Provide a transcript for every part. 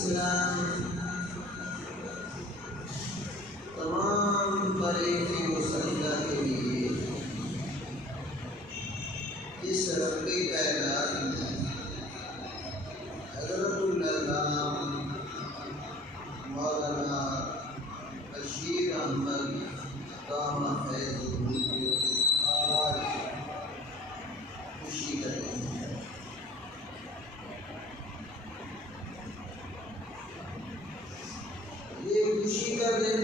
इस्लाम तमाम तरीक़े मुसल्ला के लिए इस रब्बी कायनात में हज़रतुल अल्लाम मौलाना बशीर अहमद दामा फैज़ुल आज खुशी कर रहे हैं। ये खुशी का दिन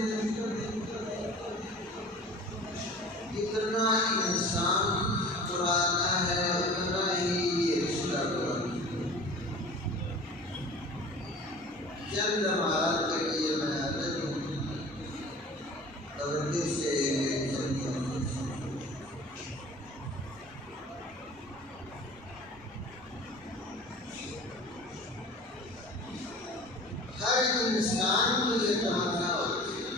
जितना इंसान पुराना है उतना ही ये रिश्ता पुराना। चंद महाराज के लिए मैं हाजिर हूँ, तवज्जो से सुनिए। हर इंसान को ये तमन्ना होती है,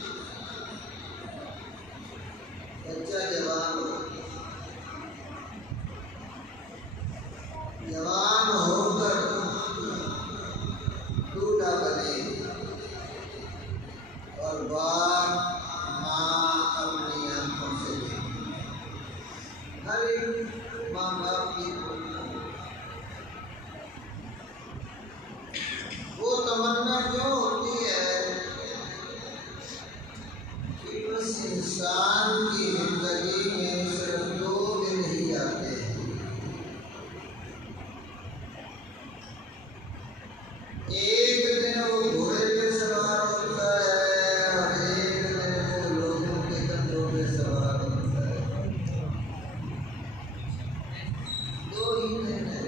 बच्चा जवान हो, जवान होकर बूढ़ा बने और बाप माँ अपनी आंखों से देखे। हर एक माँ बाप की वो तमन्ना क्यों होती है कि बस इंसान की जिंदगी में सिर्फ 2 दिन ही आते हैं। एक दिन वो घोड़े पे सवार होता है और एक दिन वो लोगों के कंधों पे सवार होता है। 2 ही दिन है,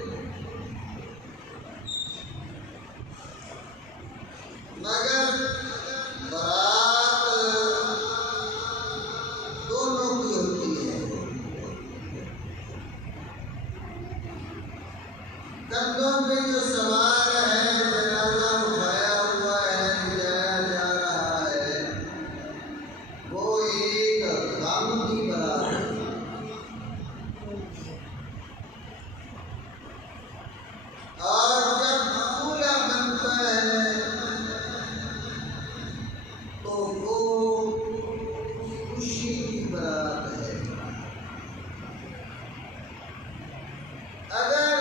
मगर बारात दोनों की होती है। कंधों पे जो सवार है, जनाजा उठाया हुआ है, जाया जा रहा है, वो एक गम की बारात है। और जब दूल्हा बनता है तो वो खुशी की बात है। अगर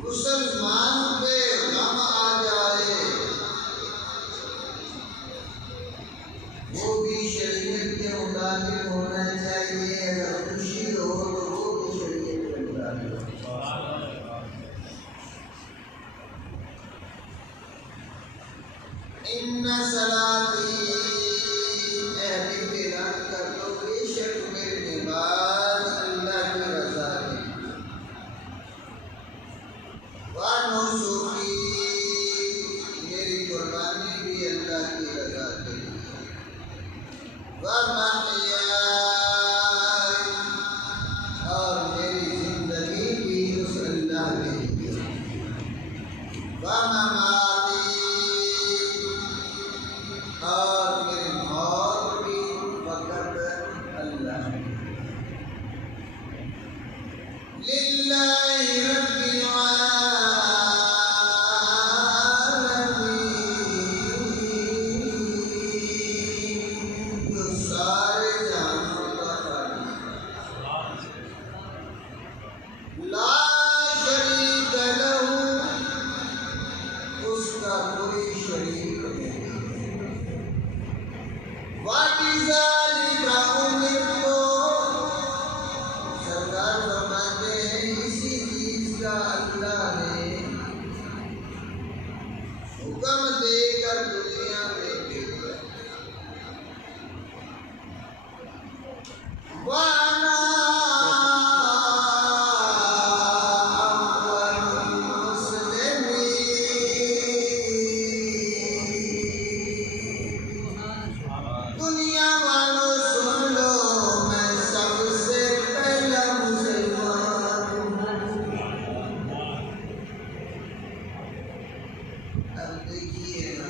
मुसलमान पे गम आ जाए वो भी शरीयत के मुताबिक होना चाहिए, अगर खुशी हो तो वो भी शरीयत के मुताबिक। इन्ना सलाती अहली ऐलान कर दो, बेशक मेरी नमाज अल्लाह की रज़ा है। व नुसूकी मेरी कुर्बानी भी अल्लाह की रज़ा के लिए। व महयाय और मेरी जिंदगी भी उस अल्लाह के लिए। व ममाती और मेरी मौत भी फकत अल्लाह है। लिल्लाहि रब्बिल आलमीन, जो सारे जहानों का खालिक है। ला शरीक लहू, उसका कोई शरीक नहीं। वाटिज़ालिका उमिरतु, सरकार फरमाते हैं इसी चीज का अल्लाह ने हुक्म देकर दुनिया में भेजा। वाना अव्वलुल मुस्लिमीन, दुनिया वालों सुन लो, मैं सबसे पहला मुसलमान हूँ। अब देखिए ना,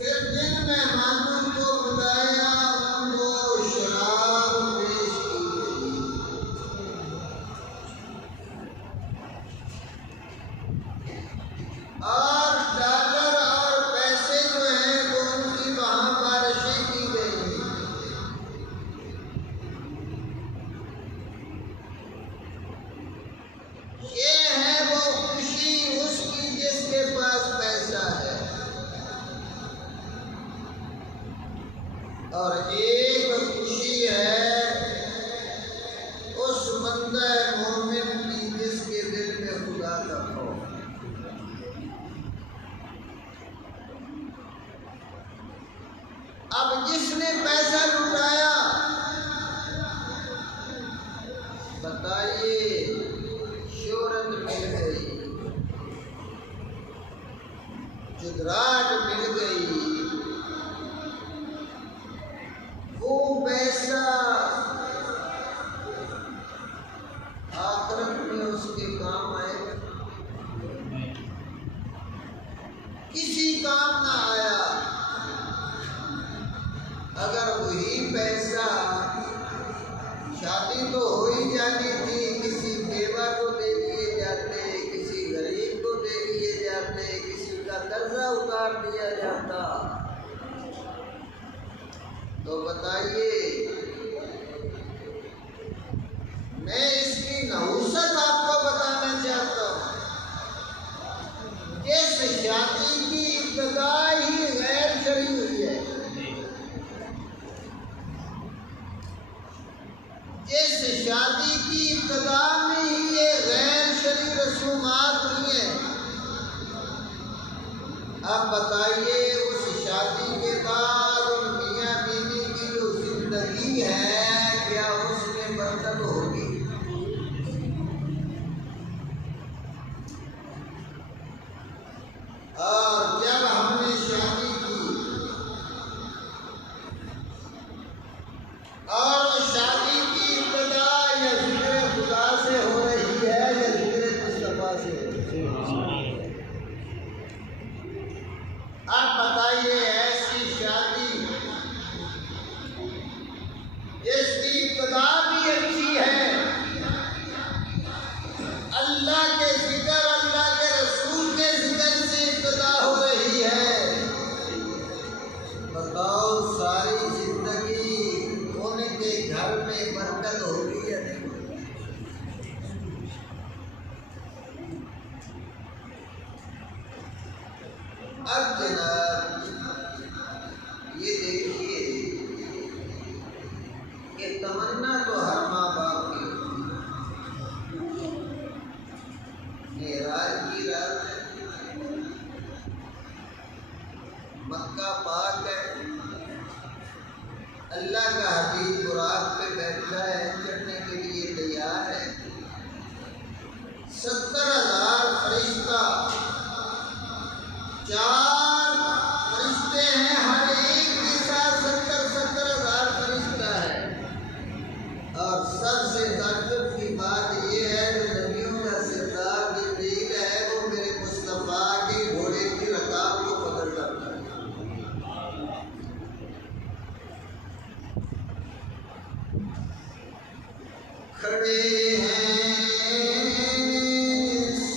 फिर जिन मेहमानों को बुलाया उनको शराब पेश की गई। और डॉलर और पैसे जो हैं वो उनकी वहां बारिशें की गई। ये है वो खुशी उसकी जिसके पास पैसा है। और एक खुशी है उस बंदे मोमिन की जिसके दिल में खुदा का खौफ। अब जिसने पैसा लुटाया, बताइए, शोहरत मिल गई, जुगराट मिल गई, वो पैसा आखिरत में उसके काम आएगा? किसी काम ना आया। अगर वही पैसा, शादी तो हो ही जानी थी, किसी बेवा को दे दिए जाते, किसी गरीब को दे दिए जाते, किसी का कर्जा उतार दिया जाता, तो बताइए, मैं इसकी नहुसत आपको बताना चाहता हूँ। जिस शादी की इब्तिदा ही गैर शरई हुई है, जिस शादी की इब्तिदा में ही ये गैर शरई रसूमात हुई है, अब बताइए उस शादी के बाद उन मियां बीवी की जो जिंदगी है, क्या उसमें बरकत होगी? और जब हमने शादी की और शादी की इब्तिदा या जिक्र खुदा से हो रही है या जिक्र मुस्तफा से? अब बताइए, ऐसी शादी जिसकी इब्तिदा भी अच्छी है, अल्लाह के जिक्र, अल्लाह के रसूल के जिक्र से इब्तिदा हो रही है, बताओ सारी जिंदगी उनके घर में बरकत होगी या नहीं? अब जनाब ये देखिए कि तमन्ना तो हर माँ बाप की होती है। मेराज की रात है, मक्का पाक है, अल्लाह का हबीब बुराक पे बैठा है, चढ़ने के लिए तैयार है। 70,000 फरिश्ता, 4 फरिश्ते हैं, हर एक के साथ 70,000 फरिश्ता है। और सबसे ताज्जुब की बात यह है जो नबियों का सरदार जिब्रील है, वो मेरे मुस्तफा के घोड़े की रकाब को पकड़ करता है। खड़े हैं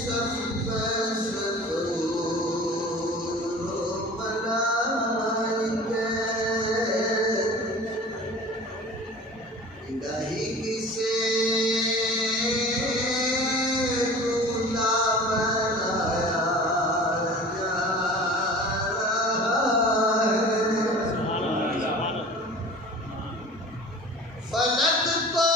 सब मलाइके, इलाही किसे दूल्हा बनाया जा रहा है। फलक को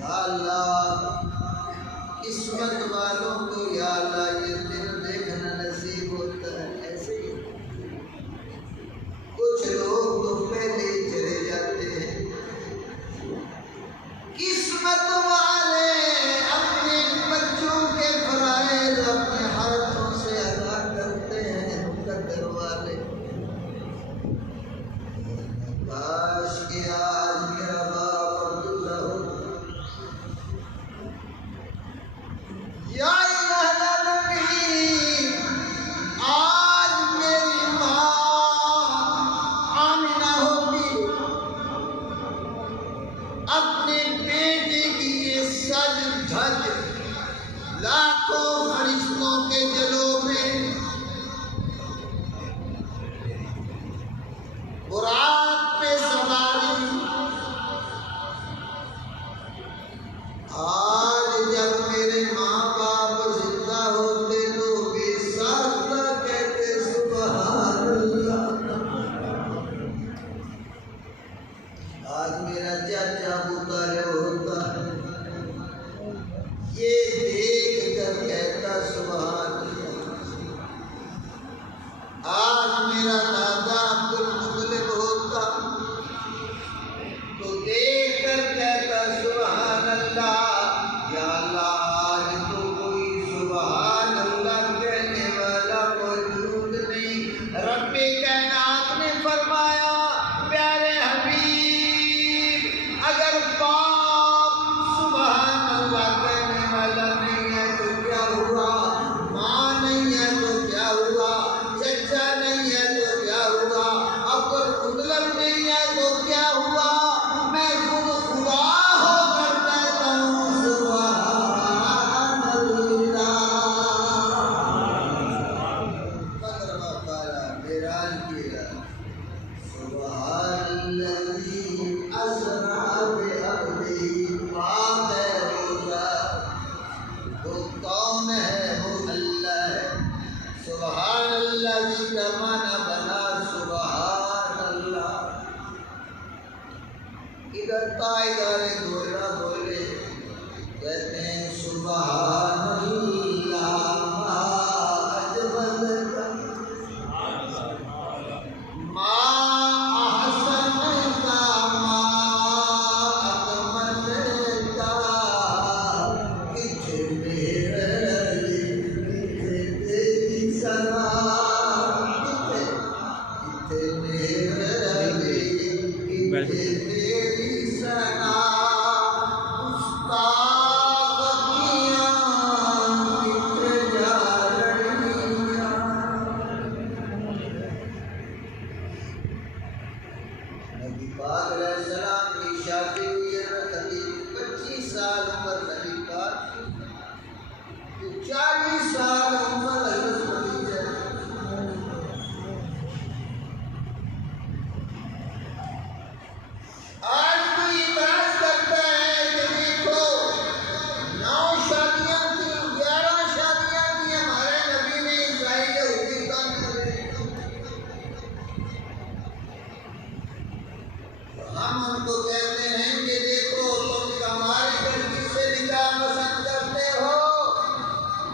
या अल्लाह किस्मत वालों को या अल्लाह ये दिन देखना नसीब होता है। ऐसे ही कुछ लोग तो पहले ही चले जाते हैं। किस्मत वाले अपने बच्चों के फराइज अपने हाथों से अदा करते हैं। मुकद्दर वाले काश के आज मेरा बाप अब्दुल्ला होता, या इलाहा नबी आज मेरी माँ आमिना होती, अपने बेटे की ये सज धज लाखों फरिश्तों के जलों में बुराक पे सवारी। आज जब मेरे माँ बाप जिंदा होते तो बेसाख्ता कहते सुभान अल्लाह। आज मेरा चाचा पुकारे होता, ये देख कर कहता सुभान अल्लाह। आज मेरा दादा अब्दुल मुत्तलिब होता तो देख कर कहता सुभान अल्लाह। या अल्लाह आज तो कोई सुभान अल्लाह कहने वाला मौजूद नहीं। रब्बे कायनात ने फरमाया प्यारे हबीब अगर बाप सुभान अल्लाह कहने वाला नहीं है तो क्या हुआ, माँ नहीं है तो क्या हुआ, चचा नहीं है तो क्या हुआ, अब्दुल मुत्तलिब नहीं है तो क्या हुआ। मैं खुद खुदा होकर कहता हूँ सुभान अल्लाह। 15वां पारा मेराज किया सुभानल्लज़ी अस्रा बिअब्दी पाक है रोज़ा। वो कौन है, वो अल्लाह है। सुभानल्लज़ी का माना बना सुभान अल्लाह। इधर ताइदारे गोरा बोले कहते हैं सुभान अल्लाह अजमल का नबी पाक अलैहिस्सलाम की शादी हुई है करीब 25 साल उम्र नबी पाक की, 40 साल उम्र हज़रत खदीजा। आज कोई इतराज करता है कि देखो 9 शादियां की, 11 शादियां की हमारे नबी ने ईसाई यहूदी का। हम उनको कहते हैं कि देखो तुम हमारी लड़की से निकाह पसंद करते हो,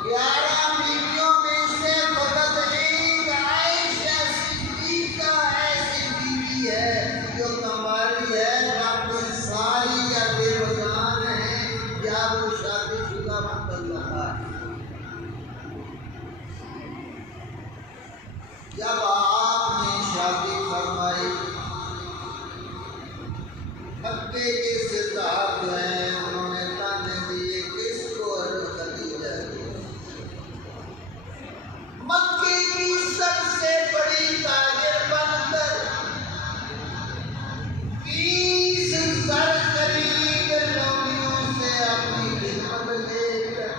11 बीवियों में से फकत एक आयशा सिद्दीका ऐसी बीवी है जो हमारी है, बाकी सारी या बेवजान है या वो शादीशुदा मुतल्लका है। जब आपने शादी फरमाई मक्के के सिद्धार्थ जो हैं उन्होंने ताने दिए किसको, हज़रत खदीजा को। मक्के की सबसे बड़ी ताजिर बनकर 20 सरकरीब लोनियों से अपनी खिदमत लेकर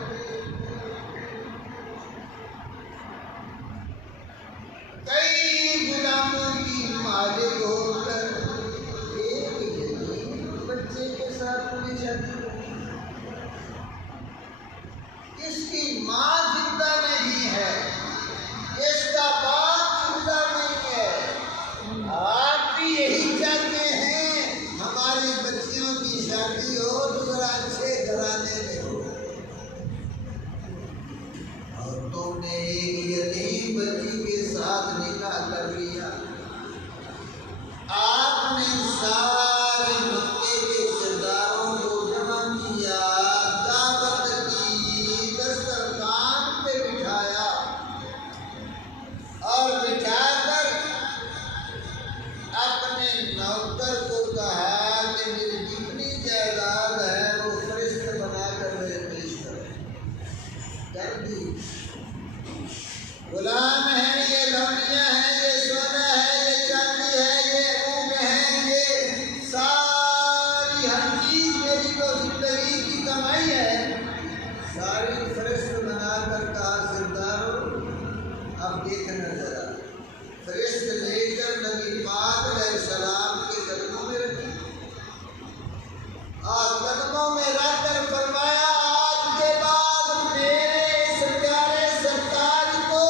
देखना जरा, फरिश्ते लेकर नबी पाक अलैहिस्सलाम के कदमों में रखी और कदमों में रखकर फरमाया, आज के बाद मेरे इस प्यारे सरताज को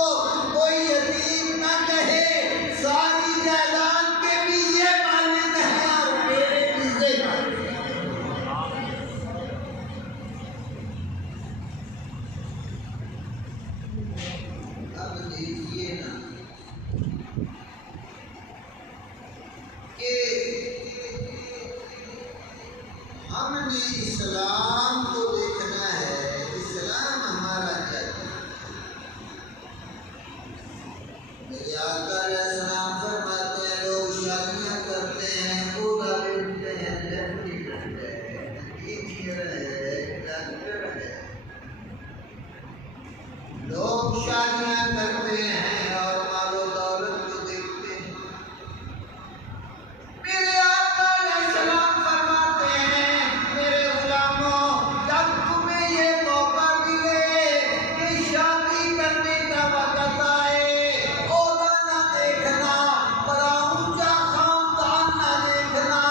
कोई यतीम न कहे, सारी जायदाद के भी ये मालिक हैं और मेरे भी ये मालिक हैं। अब देखिए ना कि हमने इस्लाम को देखना है, इस्लाम हमारा क्या है। मेरे आका अलैहिस्सलाम फरमाते हैं, लोग शादियां करते हैं, बूढ़ा बनते हैं, लेफ्टी बनते हैं, इंजीनियर है, डॉक्टर है, लोग शादियां करते हैं और मालो दौलत को देखते हैं। मेरे आका अलैहिस्सलाम फरमाते हैं, मेरे गुलामों, जब तुम्हें ये मौका मिले कि शादी करने का वक़्त आए, ओहदा ना देखना, बड़ा ऊंचा खानदान ना देखना,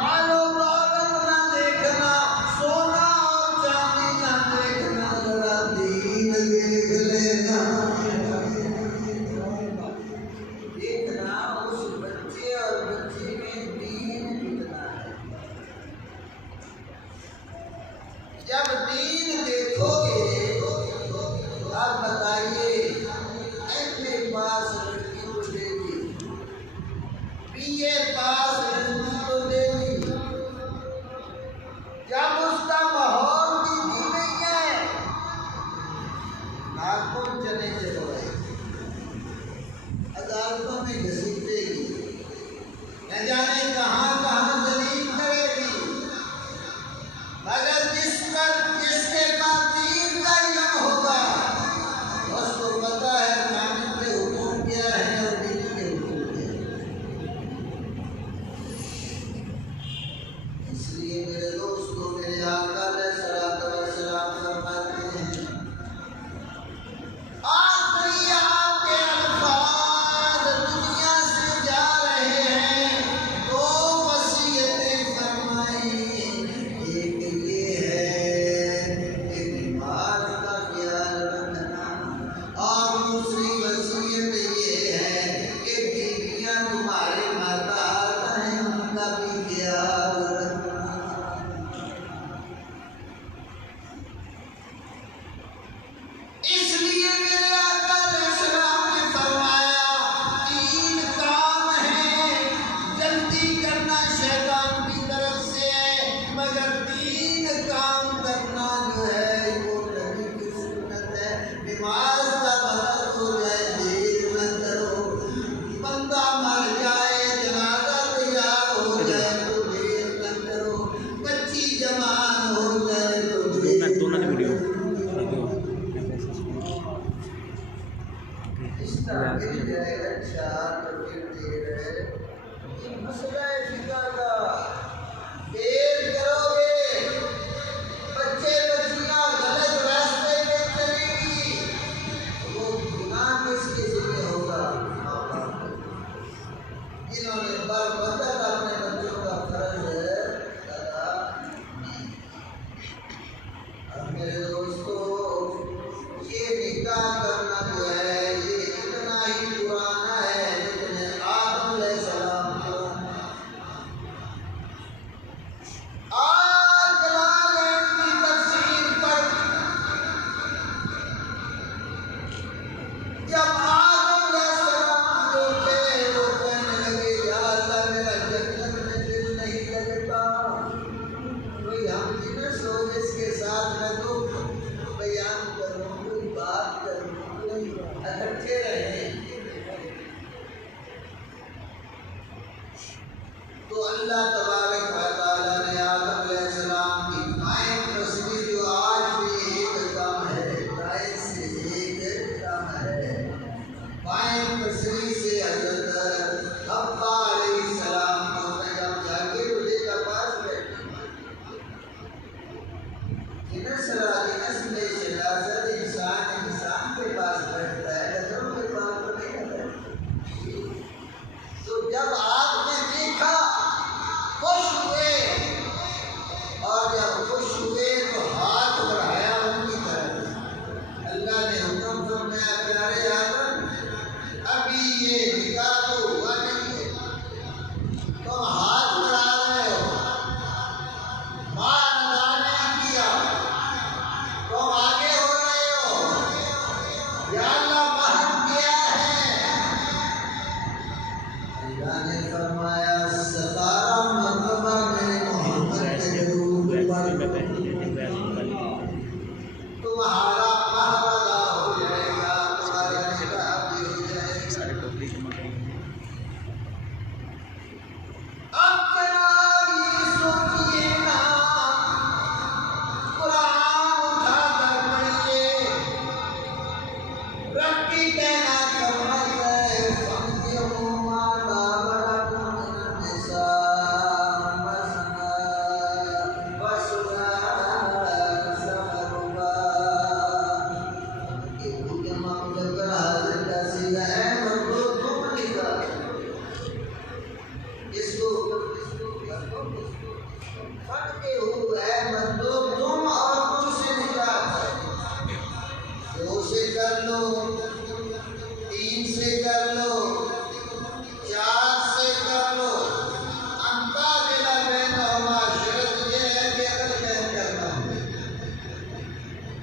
मालो दौलत ना देखना, सोना और चांदी ना देखना, जरा दीन देख लेना।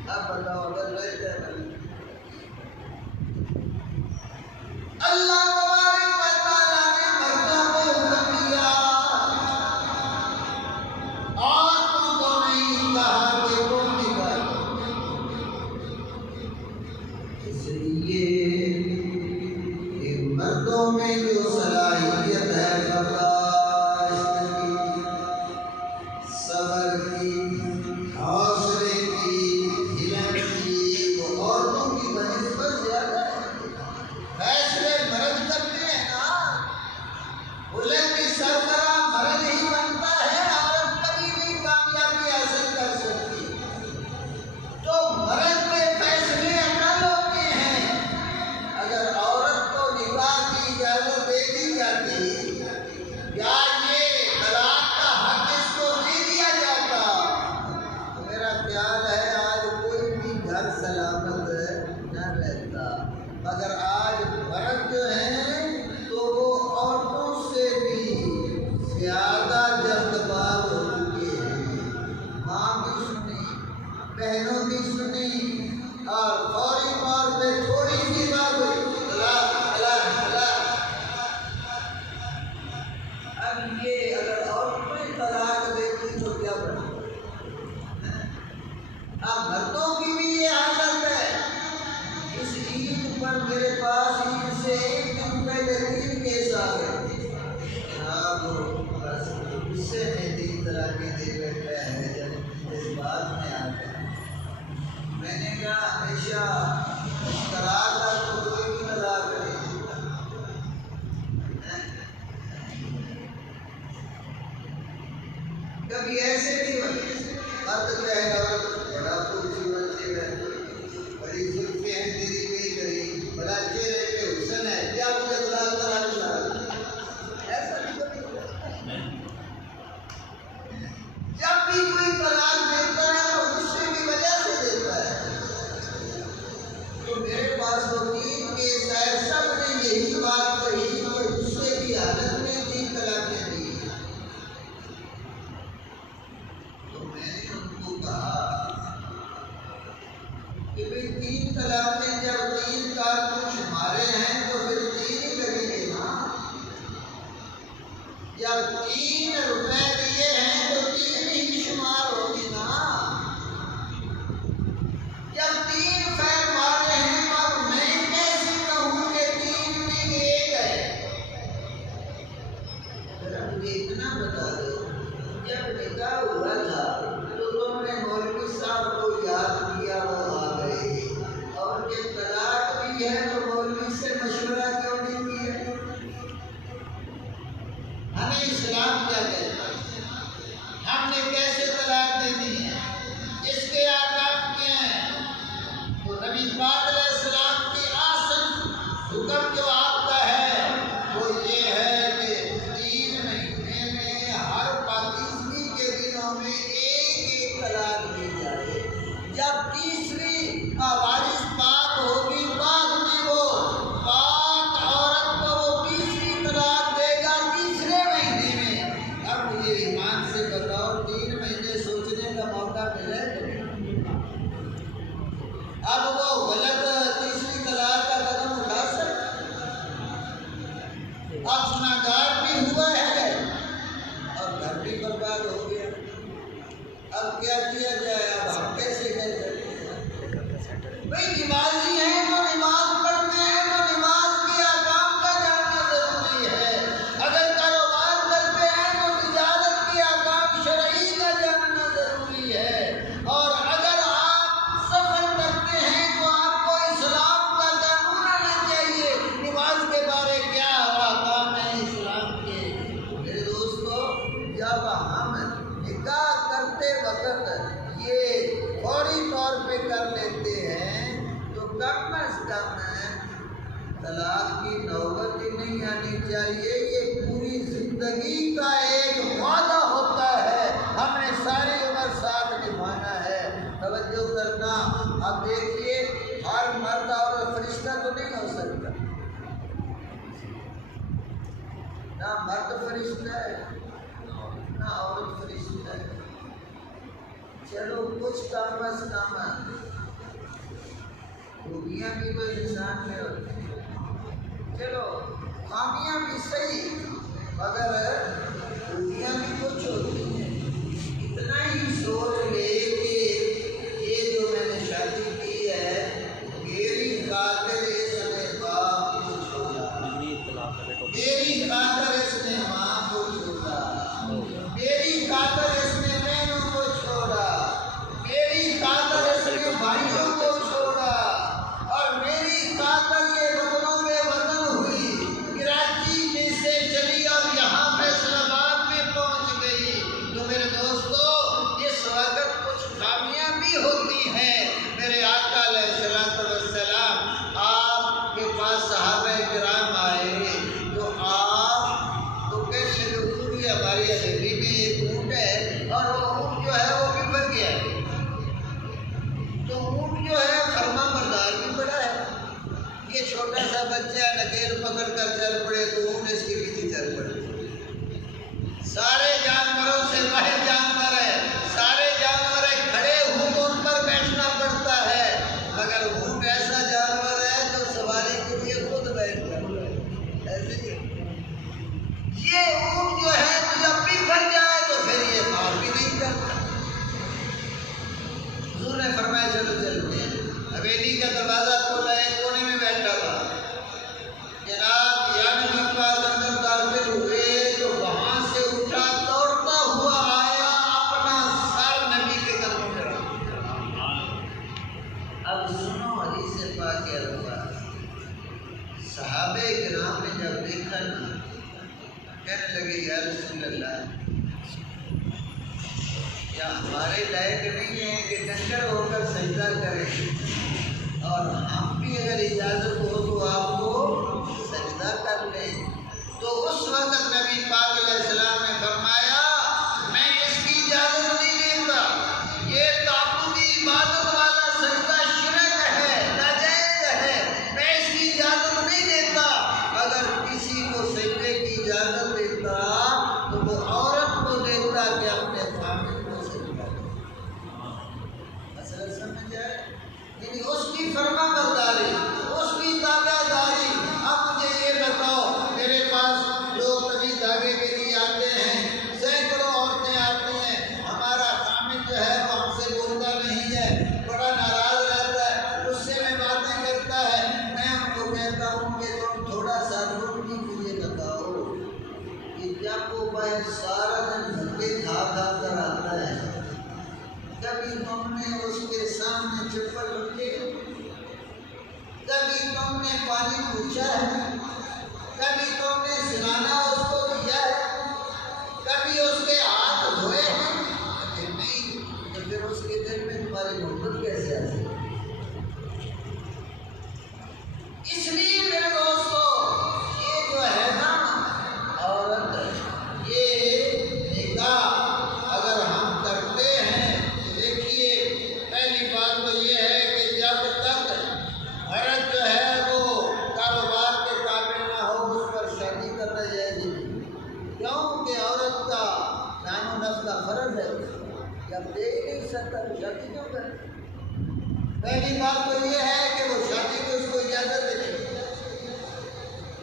अब बताओ अगर लग जाए अल्लाह तबारक व तआला ने मर्दों को हुक्म दिया और तुमको नहीं कहा कि तुम निकालो, इसलिए मर्दों में जो सलाहियत है बर्दाश्त की, सब्र की, हौसले की, हिम्मत की, वो औरतों की बनिस्बत ज्यादा है। फैसले मर्द करते हैं ना, बुलंद की सरबराह मर्द ही बनता है, औरत कभी भी कामयाबी हासिल कर सकती। तो मर्द के फैसले अकल होते हैं। अगर औरत को निकाह की इजाजत दे दी जाती या ये तलाक का हक इसको दे दिया जाता तो मेरा ख्याल है आज कोई भी घर सलामत न रहता। मगर आज मर्द जो हैं तो वो औरतों से भी ज्यादा जल्दबाज हो चुके हैं। माँ भी सुनी, बहनों भी सुनी और फौरी तौर पे थोड़ी सी बात हुई तलाक तलाक तलाक। अब ये अगर औरतें तलाक देती तो क्या बने? अब मर्दों की भी ये हालत है। इस ईद पर मेरे पास ईद से एक दिन पहले 3 केस आ गए। जनाब बस गुस्से में 3 तलाक दे बैठा है। जब इस बात में आ गया मैंने कहा हमेशा तलाक का तो कोई भी तलाक नहीं देता। कभी ऐसे भी बने मर्द कहेगा बड़ा खूबसूरत चेहरा है, बड़ी जुल्फे हैं तेरी भी करी, बड़ा चेहरे पे हुस्न है, क्या मुझे तलाक करा दूंगा? ऐसा भी कभी जब भी कोई तलाक देता है तो गुस्से की वजह से देता है। तो मेरे पास वो 3 केस है, सबने यही बात कही कि गुस्से की हालत में 3 तलाकें दी। तो मैंने उनको कहा कि भाई 3 तलाकें जब 3 कारतूस मारे हैं तो फिर 3 ही लगेंगे ना। जब 3 रुपए दिए हैं तो 3 ही शुमार होगी ना। जब 3 फैर मारे हैं और मैं कैसे कहूँ कि 3 में 1 है? जरा मुझे इतना बता दो, जब निकाह हुआ था तो तुमने मौलवी साहब को याद किया, वो आ गए, और जब तलाक भी है तो मौलवी से मशवरा क्यों नहीं किया? हमें इस्लाम क्या कहता है? हमने कैसे तलाक देनी है? इसके आदाब क्या हैं? तो नबी पाक अलैहिस्सलाम की आसन हुक्म जो आपका है वो ये है कि 3 महीने में हर 35वीं के दिनों में एक तलाक दी जाए। जब तीसरी वारिस पाक होगी बाद में वो पाक औरत को वो तीसरी तलाक देगा 3रे महीने में। अब मुझे ईमान से बताओ 3 महीने सोचने का मौका मिले तो अब वो गलत तीसरी तलाक का कदम उठा सकते? अब गुनाहगार भी हुआ है और घर भी बर्बाद हो गया। अब क्या किया जाए? अब हम कैसे कर सकते हैं? भाई नमाजी हैं तो नमाज पढ़ते हैं तो नमाज के आकाम का जानना जरूरी है। अगर कारोबार करते हैं तो तिजारत के आकाम शरई का जानना जरूरी है। और अगर आप सफर करते हैं तो आपको इस्लाम का कानून आना चाहिए। नमाज के बारे क्या आकाम है इस्लाम के? मेरे दोस्तों, जब हम निकाह करते वक्त ये फौरी तौर पे कर लेते हैं तो कम अज कम तलाक की नौबत ही नहीं आनी चाहिए। ये पूरी जिंदगी का एक वादा होता है, हमने सारी उम्र साथ निभाना है। तवज्जो करना। अब देखिए हर मर्द और फरिश्ता तो नहीं हो सकता, ना मर्द फरिश्ता है ना औरत फरिश्ता है। चलो कुछ कम अज कम खूबियाँ भी तो इंसान में होती हैं। चलो खामियाँ भी सही, मगर खूबियाँ भी कुछ होती हैं। इतना ही सोच ले कि ये जो मैंने शादी की है, मेरी खातिर इसने बाप को छोड़ा, मेरी खातिर इसने माँ को छोड़ा, मेरी खातिर इसने बहनों को छोड़ा, मेरी खातिर इसने भाइयों को छोड़ा, और मेरी खातिर ये बदनों में वतन हुई, कराची में से चली और यहाँ फैसलाबाद में पहुँच गई। तो मेरे दोस्तों, इस वक्त कुछ खामियाँ भी होती हैं। मेरे आका अलैहिस्सलाम आपके पास सहाबा किराम आए, तो आप तो कैसे दूरी हमारी हवेली में एक ऊँट है और वो ऊँट जो है वो भी बन गया है। तो ऊँट जो है फरमा बरदार भी बड़ा है। ये छोटा सा बच्चा नकेल पकड़ कर चल पड़े तो ऊँट इसके पीछे चल पड़े। सारे जानवरों से बड़े जानवर है, सारे जानवर है, खड़े ऊँट उन पर बैठना पड़ता है, मगर ऊँट ऐसा जानवर है जो सवारी के लिए खुद बैठता है। ऐसे ही ये ऊँट जो है जब भी फंस जाए तो फिर ये माफ भी नहीं करता। हुजूर ने फरमाया चलो चलते हैं। हवेली का दरवाजा खोला, एक कोने में बैठा था। जनाब या नबी पाक अंदर दाखिल हुए तो वहां से उठा, दौड़ता हुआ आया, अपना सर नबी के कदमों में रखा। अब सुनो हदीस पाक के अल्फाज। सहाबे किराम ने जब देखा ना, कहने लगे या रसूल अल्लाह, या हमारे लायक नहीं है कि डंगर होकर सजदा करें, और हम भी अगर इजाज़त हो तो आपको सजदा कर लें। तो उस वक्त नबी पाक अलैहिस्सलाम ने फरमाया, मैं इसकी इजाज़त नहीं देता, ये ताबूती इबादत वाला सजदा शिरक है, नाजायज़ है, मैं इसकी इजाज़त नहीं देता। अगर किसी को सजदे की इजाज़त देता तो वो औरत को देता कि अपने फामिल को सजदा करे। असल समझ आए? यानी उसकी फरमा बरदारी, उसकी ताबेदारी। अब मुझे ये बताओ, मेरे पास लोग कभी धागे के लिए आते हैं, सैकड़ों औरतें आती हैं, हमारा फामिल जो है वो हमसे बोलता नहीं है, बड़ा नाराज रहता है, उससे में बातें करता है। मैं उनको कहता हूँ कि तुम थोड़ा सा रुक के मुझे बताओ कि जब वो भाई सारा दिन धक्के खा खा कर आता है, कभी तुमने उसके सामने चप्पल रखे, कभी तुमने पानी पूछा है, कभी तुमने सिलाना उसको दिया है, कभी उसके हाथ धोए हैं? अगर नहीं तो फिर उसके दिल में तुम्हारी मोहब्बत कैसे आ सकती? इसलिए मेरे दोस्तों, ये जो है ना औरत, ये निकाह अगर हम करते हैं, देखिए पहली बात तो ये है कि जब तक औरत जो है वो कारोबार के काबिल ना हो, उस पर शादी करना जायज़ नहीं। क्योंकि औरत का जानो नफ्स का फर्ज है, जब दे ही नहीं सकता तो शादी क्यों करे? पहली बात तो ये है कि वो शादी की उसको इजाज़त दे।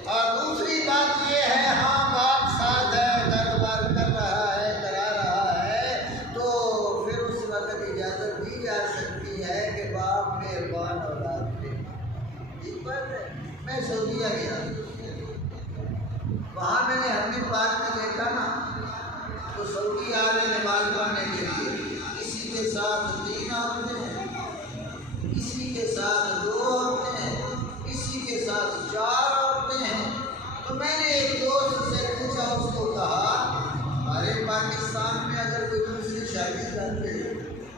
और दूसरी बात ये है, हाँ बाप साथ है, कारोबार कर रहा है, करा रहा है, तो फिर उस वक्त इजाज़त दी जा सकती है कि बाप मेहरबान औलाद दे। ठीक बात है। मैं सऊदीया गया, वहाँ मैंने हरम पाक में देखा ना, तो सऊदी आ रहे नमाज पढ़ने के लिए, किसी के साथ 3 औरतें हैं, किसी के साथ 2 औरतें हैं, किसी के साथ 4 औरतें हैं। तो मैंने एक दोस्त से पूछा, उसको कहा हमारे पाकिस्तान में अगर कोई दूसरी शादी करते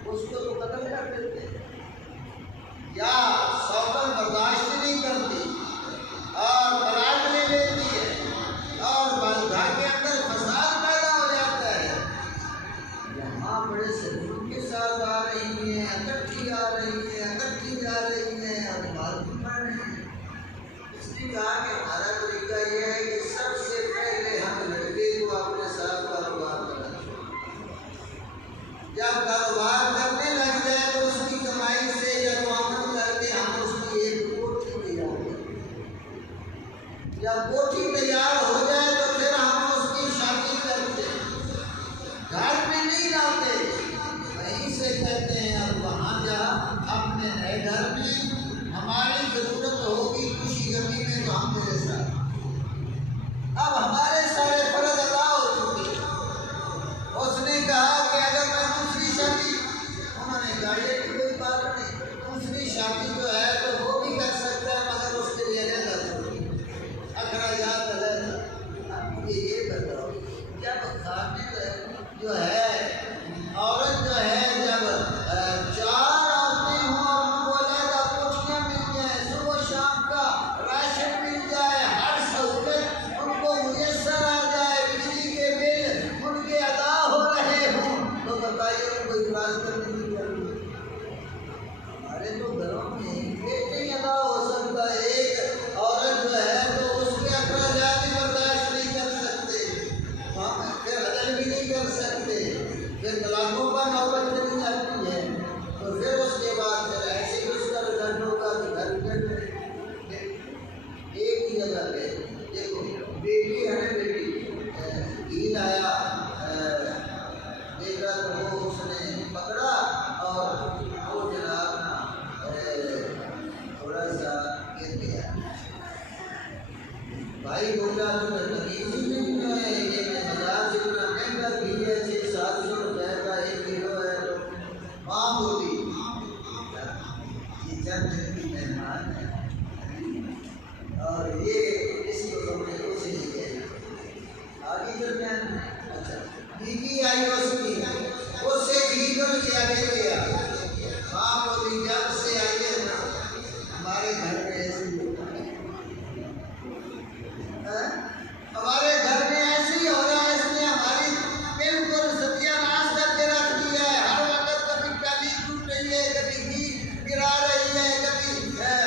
उसको तो कत्ल कर देते, या सौतन बर्दाश्त नहीं करती और तलाक ले लेती है, और घर के अंदर फसाद पैदा हो जाता है। यहाँ बड़े सलूक के साथ आ रही हैं, इकट्ठी आ रही हैं, इकट्ठी जा रही हैं और मालूम पड़ रही हैं। इसलिए कहा कि हमारा तरीका यह है कि सबसे पहले हम लड़के को अपने साथ कारोबार करना चाहिए। जब कारोबार करने लग जाए तो उसकी कमाई से या तो आमदन करके हम उसकी जब कोठी तैयार हो जाए तो फिर हम उसकी शादी करते हैं, घर में नहीं लाते, वहीं से कहते हैं अब वहाँ जा अपने नए घर में, हमारी जरूरत होगी खुशी गमी में तो हम तेरे साथ। अब हमारे सारे फर्ज अदा हो चुके। उसने कहा कि अगर मैं दूसरी शादी, उन्होंने कहा ये कोई बात नहीं, दूसरी शादी जो है तो वो भी कर सकता है मगर उसके लिए अखराजात अलग। अब मुझे ये बताओ, जब खाने जो है औरत जो है जब 4 औरतें हों और उनको अलग कोठियाँ मिल जाए, सुबह शाम का राशन मिल जाए, हर सहूलत उनको मुयस्सर आ जाए, बिजली के बिल उनके अदा हो रहे हों, तो बताइए उनको इतराज़ करने की जरूरत है? हमारे तो घरों में ये नहीं अदा हो सकता। एक औरत जो है तो उसके अखराजात भी बर्दाश्त नहीं कर सकते, फिर हजम भी नहीं कर सकते, फिर तलाकों पर नौबत चली जाती है, तो फिर उसके बाद फिर ऐसे ही उसका रिजल्ट होगा कि घर में एक ही जगह पे देखो बेटी है ना, बेटी घी लाया, देखा तो वो उसने पकड़ा और वो जनाब ना थोड़ा सा गिर गया। भाई बोला तो तमीज़ ही नहीं है, ये बाजार जितना महंगा घी है, 600-700 रुपये का 1 किलो है, तो माँ बोली ये जन्नत की मेहमान है और ये इसको तुमने कुछ नहीं किया। आगे चल जाए, अच्छा बीवी आई उसकी, उससे घी को लिया ले गया। माँ बोली जब से आई है ना हमारे घर में ऐसी होता है, हमारे घर में ऐसे ही हो रहा है, इसने हमारी बिल्कुल सत्यानाश करके रख दिया है। हर वक्त कभी टाली टूट रही है, कभी घी गिरा रही है, कभी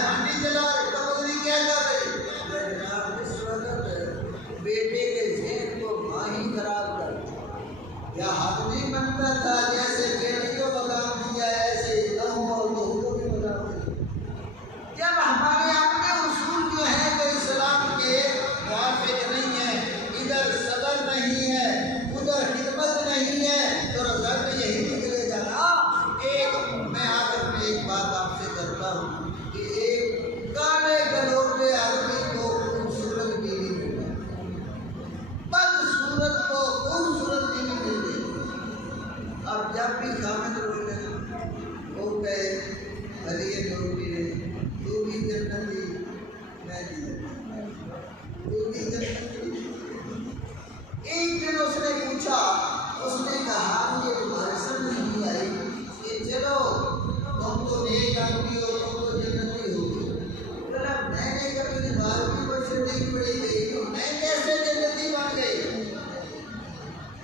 हांडी जला कबूतरी क्या कर रही है। इस वक्त बेटे के ज़हन को माँ ही खराब कर, या हक नहीं बनता था जैसे बेटी को मकाम दिया ऐसे गहूँ और गेहूँ को भी मकाम दिया। जब हमारे अपने उसूल जो है तो इस्लाम के मुआफ़िक़ नहीं है, इधर सब्र नहीं है, उधर खिदमत नहीं है, तो रिज़ल्ट यही निकलेगा ना। एक मैं आखिर में एक बात आपसे करता हूँ कि एक काले गलोटे आदमी को खूबसूरत बीवी मिल गई, बदसूरत को खूबसूरत बीवी मिल गई। अब जब भी खामद रोते वो गए भले रोटी तू भी जन्नती मैं भी तू भी जन्नती। एक दिन उसने पूछा, उसने कहा मुझे तुम्हारे समझ नहीं आई कि चलो तुम तो नेक आदमी हो, तुम तो जन्नती हो, बोला मैंने कभी मालूम मुझसे नहीं पड़ी गई तो मैं कैसे जन्नती बन गई?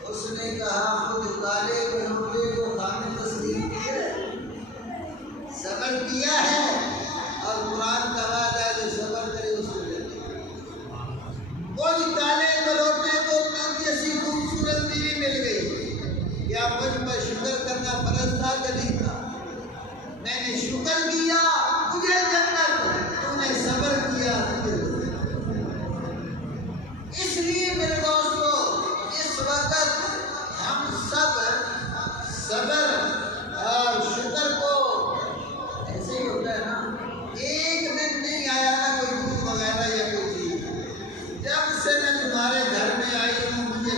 उसने कहा मुझे काले गलोटे को खाने तस्लीम किया, सब्र किया है और कुरान का वादा है जो सब्र करे उसको वो काले गलोटे को जैसी खूबसूरत बीवी मिल गई। या मुझ पर शुक्र करना फर्ज था कि नहीं था? मैंने शुक्र किया मुझे जन्नत, तूने सब्र किया तुझे। इसलिए मेरे दोस्तों इस वक्त हम सब सब्र और शुक्र को ऐसे ही होता है ना, एक दिन नहीं आया ना कोई दूध वगैरह या कोई चीज, जब से मैं तुम्हारे घर में आई हूँ मुझे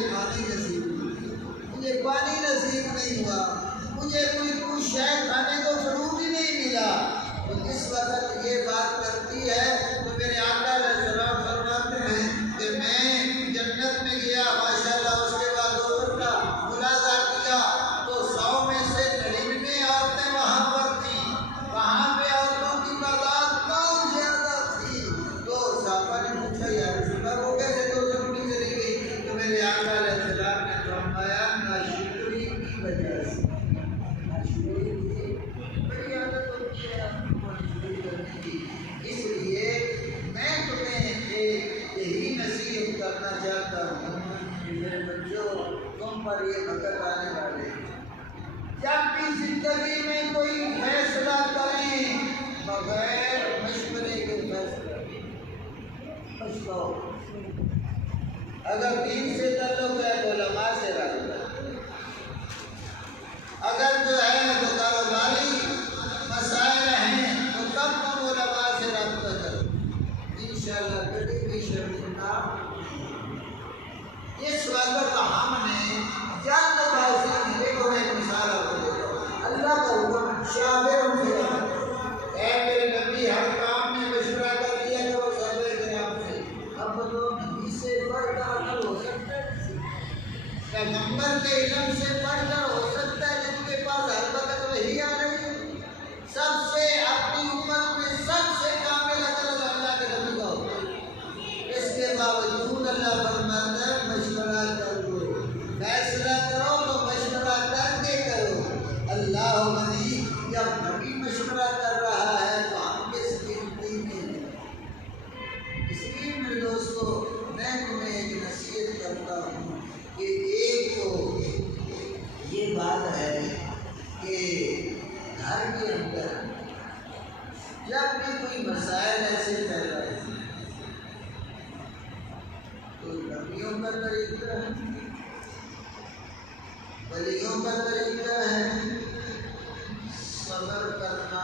पानी नसीब नहीं हुआ, मुझे कोई शय खाने को फ्रूट ही नहीं मिला। तो इस वक्त ये बात करती है तो मेरे आका अलैहिस्सलाम फरमाते हैं कि मैं जन्नत में गया माशाल्लाह, उसके बाद 2 घंटा मुलाज़ा किया तो 100 में से 99 औरतें वहाँ पर थी। वहाँ पे औरतों की तादाद बहुत ज़्यादा थी। तो साहबा ने पूछा यार रसूलल्लाह वो कैसे 2 घंटे चली गई? तो मेरे आका अलैहिस्सलाम ने फरमाया नाशुक्री की वजह से। नाशुक्री की बड़ी आदत होती है नाशुक्री करने की। इसलिए मैं तुम्हें यही नसीहत करना चाहता हूँ कि मेरे बच्चों तुम पर ये वक़्त आने वाले हैं, जब भी जिंदगी में कोई फैसला करें बगैर मशवरे के फैसला पछताओ। अगर दीन से ताल्लुक है तो उलमा से राब्ता, अगर जो है तो कारोबारी मसाइल हैं तो कम उलमा से राब्ता करो, इंशाअल्लाह कभी भी शर्मिंदा। इस वक्त हमने जल्दबाजी में, देखो मैं एक मिसाल आपको देता हूँ, अल्लाह का हुक्म शाबिर मेरे नबी हर काम में मशवरा कर दिया कि वो साहबे किराम से। अब तो नबी से बढ़कर अमल हो सकता है, पैगंबर के इल्म से बढ़कर हो सकता है, जिनके पास हर वक्त वही आ रही है। सबसे अपनी उम्मत में सबसे कामिल अकल अल्लाह के नबी का होता है। इसके बावजूद अल्लाह फरमाता है मशवरा करो, फैसला करो तो मशवरा करके करो। अल्लाह वली जब नबी मशवरा कर रहा है तो हम किस गिनती में। इसलिए मेरे दोस्तों, मैं तुम्हें एक नसीहत करता हूँ कि एक तो ये बात है कि घर के अंदर जब भी कोई मसाइल ऐसे चल रहे हैं तो नबियों का तरीका है, वलियों का तरीका है सब्र करना,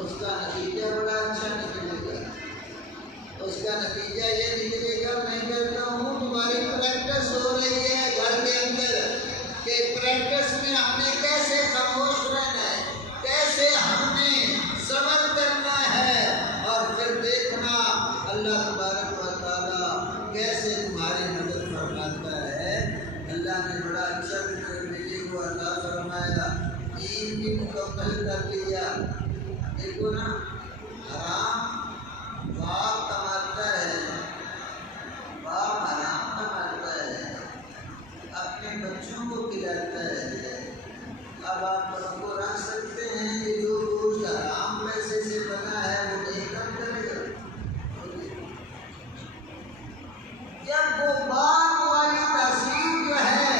उसका नतीजा बड़ा अच्छा निकलेगा। उसका नतीजा ये निकलेगा, मैं कहता हूँ तुम्हारी प्रैक्टिस हो रही है घर के अंदर कि प्रैक्टिस में हमने कैसे खामोश रहना है, कैसे हमने सब्र करना है, और फिर देखना अल्लाह तबारक व तआला कैसे तुम्हारी मदद फरमाता है। अल्लाह ने बड़ा अच्छा बेटे को अता फरमाया, ईद भी मुकम्मल कर लिया। देखो ना, हराम बाप कमाता है, बाप हराम कमाता है, अपने बच्चों को खिलाता है। अब आप सबको रख सकते हैं कि जो गोश्त हराम पैसे से बना है वो नहीं कम करेगा। जब वो बाप वाली तासीर जो है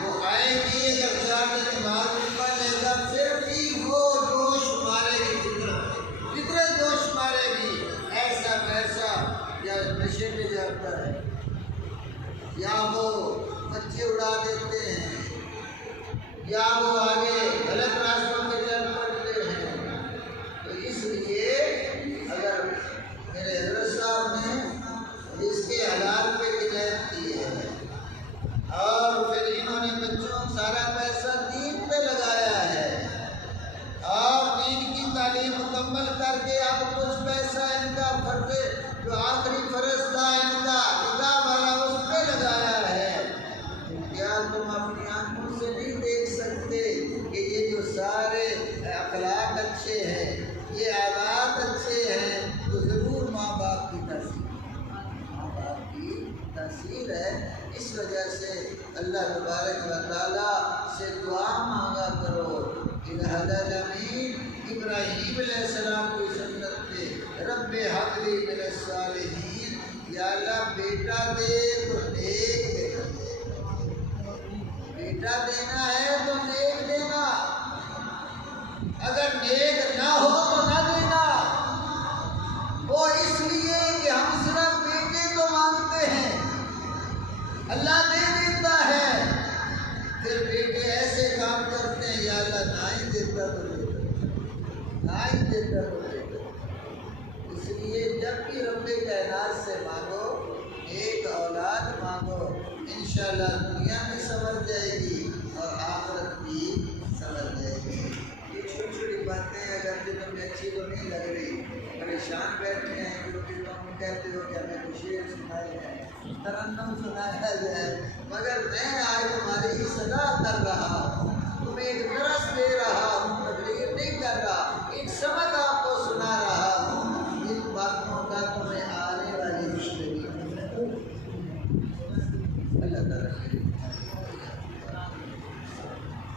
वो आएगी, अगर 4 दिन बाद उनका लेगा, फिर भी वो जोश मारेगी, फितरत जोश मारेगी। ऐसा वैसा या नशे में जाता है या वो बच्चे उड़ा देते हैं या वो आगे गलत रास्तों में चल पड़ते हैं। तो इसलिए अगर मेरे हज़रत साहब ने इसके हलाल पे हिदायत की है और फिर इन्होंने बच्चों सारा पैसा दीन पे लगाया है और दीन की तालीम मुकम्मल करके अब कुछ पैसा इनका फर्ज जो आखिरी फर्ज था इनका किताब वाला उस पे लगाया है। क्या तुम अपनी आंखों से नहीं देख सकते कि ये जो सारे अखलाक अच्छे हैं, ये आदात अच्छे हैं, तो ज़रूर माँ बाप की तासीर है। इस वजह से अल्लाह तबारक व तआला से दुआ मांगा करो। इब्राहीम अलैहिस्सलाम की सुन्नत पे रब्बे हबली मिनस सालिहीन, या अल्लाह बेटा दे तो नेक देना, बेटा देना है तो नेक देना, अगर नेक ना हो तो ना देना। वो इसलिए कि हम सिर्फ बेटे को मांगते हैं, अल्लाह दे देता है, फिर बेटे ऐसे काम करते हैं या अल्लाह ना ही देता तो ना ही देता तो देता। इसलिए जब भी रब्बे कायनात से मांगो, एक औलाद मांगो, इंशाअल्लाह दुनिया भी संभल जाएगी और आखिरत भी संभल जाएगी। ये छोटी छोटी बातें अगर दिलों में अच्छी तो नहीं लग रही, परेशान बैठे हैं क्योंकि तुम कहते हो कि हमें कुछ शेर सुनाया जाए, तरन्नुम सुनाया जाए, मगर मैं आज तुम्हारी सदा कर रहा हूँ, तुम्हें एक दरस